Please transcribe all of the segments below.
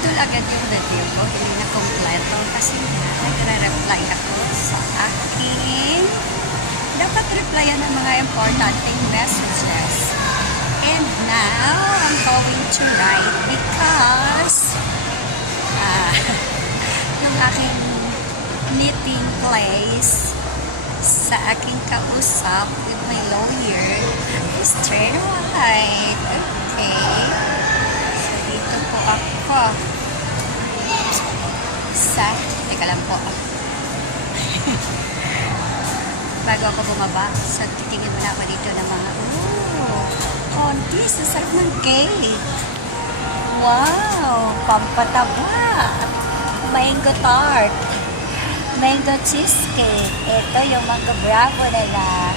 naputol agad yung video ko, hindi na kompleto kasi nagre-reply ako sa aking dapat replyan ng mga importanteng messages. And now, I'm going to write because yung aking meeting place sa aking kausap with my lawyer is straight white. Okay. So, dito po ako sa, teka lang po. Bago ako bumaba, so titingin muna ako dito ng mga, oh, this is sarap ng cake. Wow, pampataba. Mango tart. Mango cheesecake. Ito yung mango bravo nila.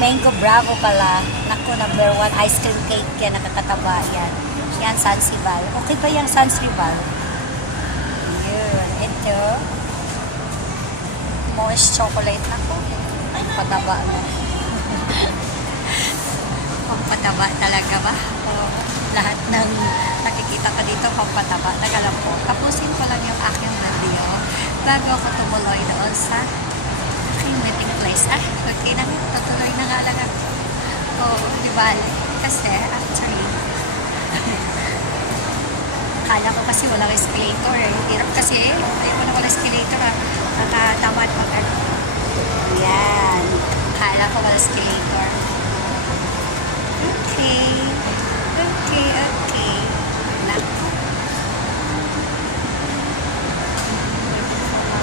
Mango bravo pala. Naku, number 1 ice cream cake yan. Nakakataba yan. Yan, Sansibal. Okay ba yung Sansibal? Yun. Ito. Moist chocolate na ko. Ay, pataba na. Pampataba talaga ba? Lahat ng nakikita ko dito pampataba. Nagalam po. Tapusin ko lang yung aking video bago ako tumuloy doon sa aking meeting place. Okay na. Tutuloy na nga lang ako. Di ba? Kasi actually akala ko kasi walang escalator. Hirap kasi. Ayoko na walang escalator. Nakatamad pag ano. Yan. Akala ko walang escalator. Okay. Naku.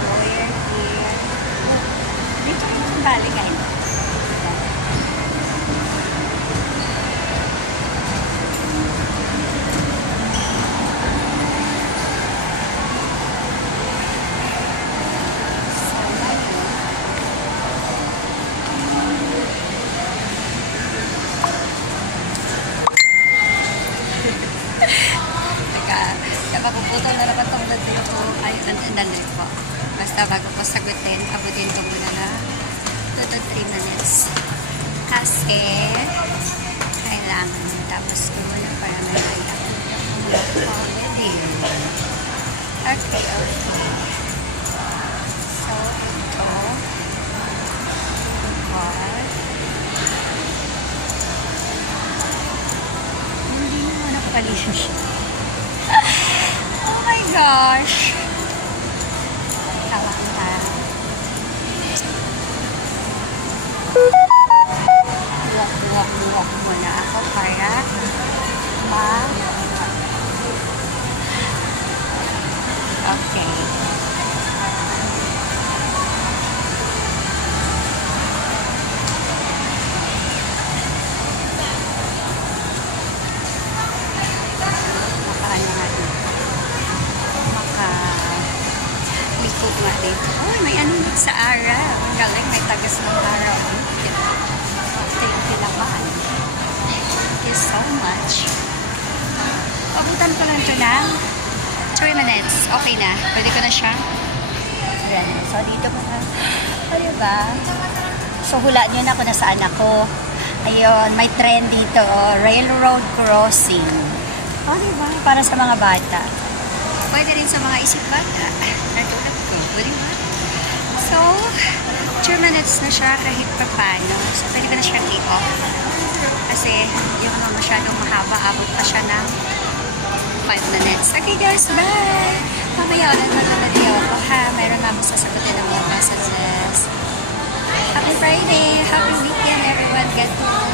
Lawyer here. Dito yung bali ngayon. Mapuputol na naman itong video ko. Ay, nandito po. Basta bago ko sagutin, abutin ko muna na 2 to 3 minutes. Kasi, kailangan tapos ko muna para may ayaw yung mga video. Okay. So, ito. Hindi naman napakalisyo siya. Oh my gosh! Tawag na. Buwak muna ako para okay. Likod nga dito. Oh, may ano sa araw. Ang galing, may tagas ng araw. Thank you naman. Thank you so much. Pabutan ko lang ito ng 3 minutes. Okay na. Pwede ko na siya. Ayan. So, dito po na. Ano ba? So, hulaan nyo na kung nasaan ako. Ayun, may trend dito. Railroad crossing. Oh, diba? Para sa mga bata. Pwede rin sa mga isip bata. Natulad ko. Diba? So, 2 minutes na siya kahit pa paano. So, pwede ko na siya i-off. Kasi, yung masyadong mahaba, abot pa siya ng 5 minutes. Okay guys, bye! Mamaya ulit mag-video ako ha. Mayroon na akong sasagutin ng mga messages. Happy Friday! Happy weekend everyone! God bless!